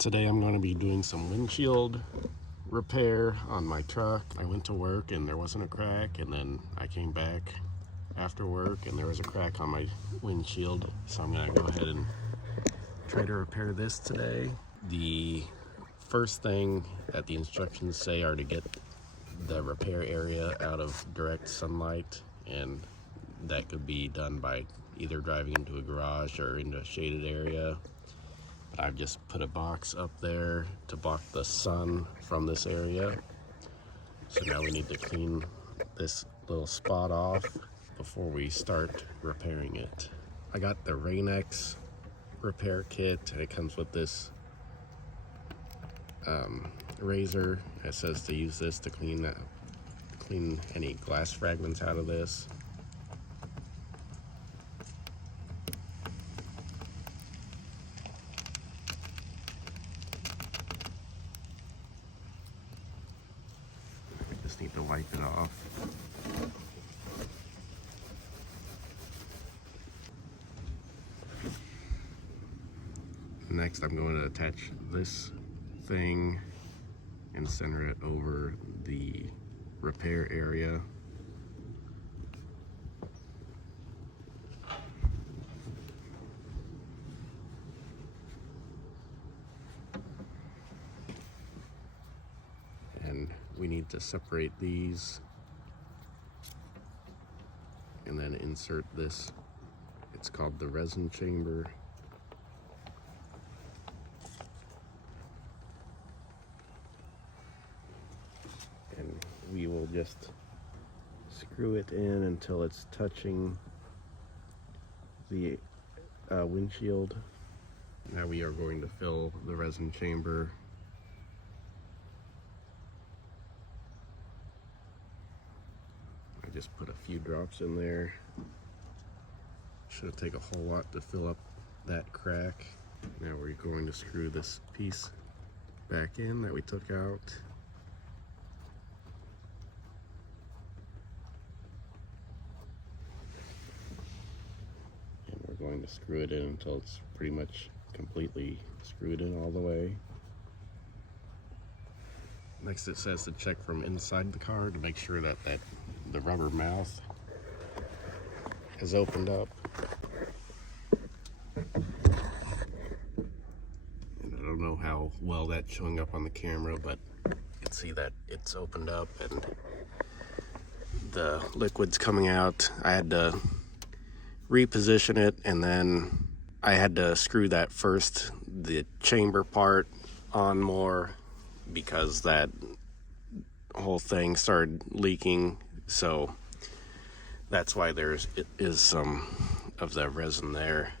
Today I'm going to be doing some windshield repair on my truck. I went to work and there wasn't a crack, and then I came back after work and there was a crack on my windshield. So I'm going to go ahead and try to repair this today. The first thing that the instructions say are to get the repair area out of direct sunlight, and that could be done by either driving into a garage or into a shaded area. I've just put a box up there to block the sun from this area. So now we need to clean this little spot off before we start repairing it. I got the Rain-X repair kit, and it comes with this razor. It says to use this to clean any glass fragments out of this. Just need to wipe it off. Next, I'm going to attach this thing and center it over the repair area. And we need to separate these and then insert this. It's called the resin chamber. And we will just screw it in until it's touching the windshield. Now we are going to fill the resin chamber. I just put a few drops in there. Shouldn't take a whole lot to fill up that crack. Now we're going to screw this piece back in that we took out. And we're going to screw it in until it's pretty much completely screwed in all the way. Next, it says to check from inside the car to make sure that the rubber mouth has opened up. And I don't know how well that's showing up on the camera, but you can see that it's opened up and the liquid's coming out. I had to reposition it, and then I had to screw the chamber part on more because that whole thing started leaking. So that's why there is some of the resin there.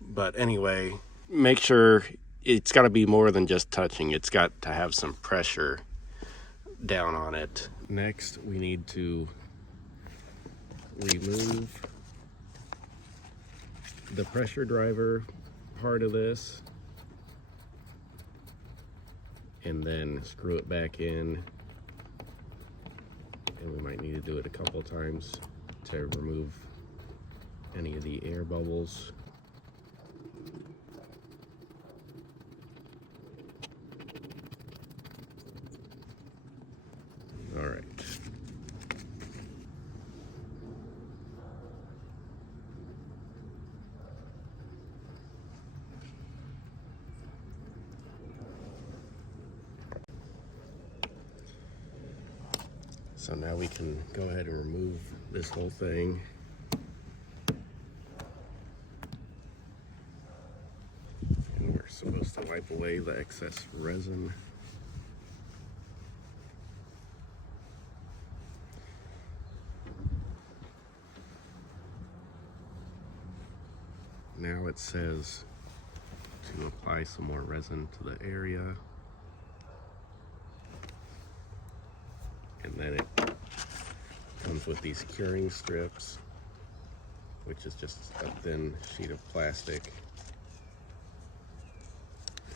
But anyway, make sure it's got to be more than just touching. It's got to have some pressure down on it. Next, we need to remove the pressure driver part of this and then screw it back in. And we might need to do it a couple of times to remove any of the air bubbles. All right. So now we can go ahead and remove this whole thing. And we're supposed to wipe away the excess resin. Now it says to apply some more resin to the area. And then it comes with these curing strips, which is just a thin sheet of plastic.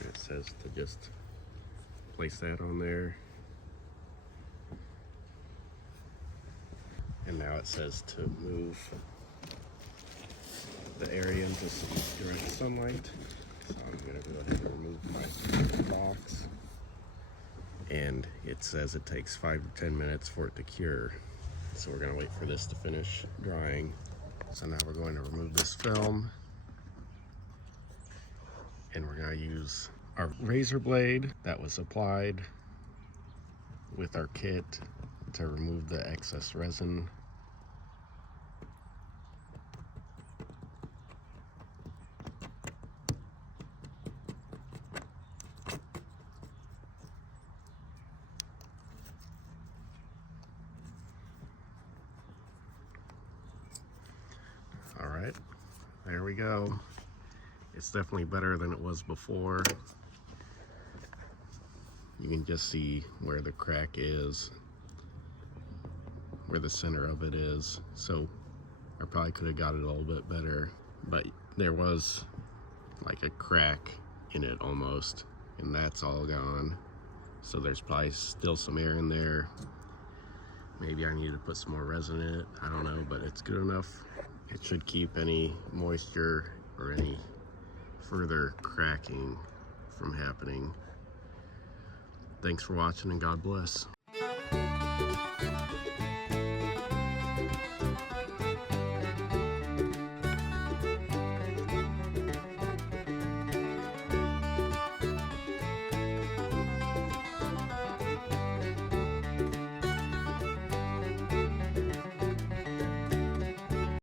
And it says to just place that on there. And now it says to move the area into some direct sunlight. So I'm gonna go ahead and remove my box. And it says it takes 5 to 10 minutes for it to cure. So we're gonna wait for this to finish drying. So now we're going to remove this film. And we're gonna use our razor blade that was applied with our kit to remove the excess resin. All right, there we go. It's definitely better than it was before. You can just see where the crack is, where the center of it is. So I probably could have got it a little bit better, but there was like a crack in it almost, and that's all gone. So there's probably still some air in there. Maybe I need to put some more resin in it. I don't know, but it's good enough. It should keep any moisture or any further cracking from happening. Thanks for watching, and God bless.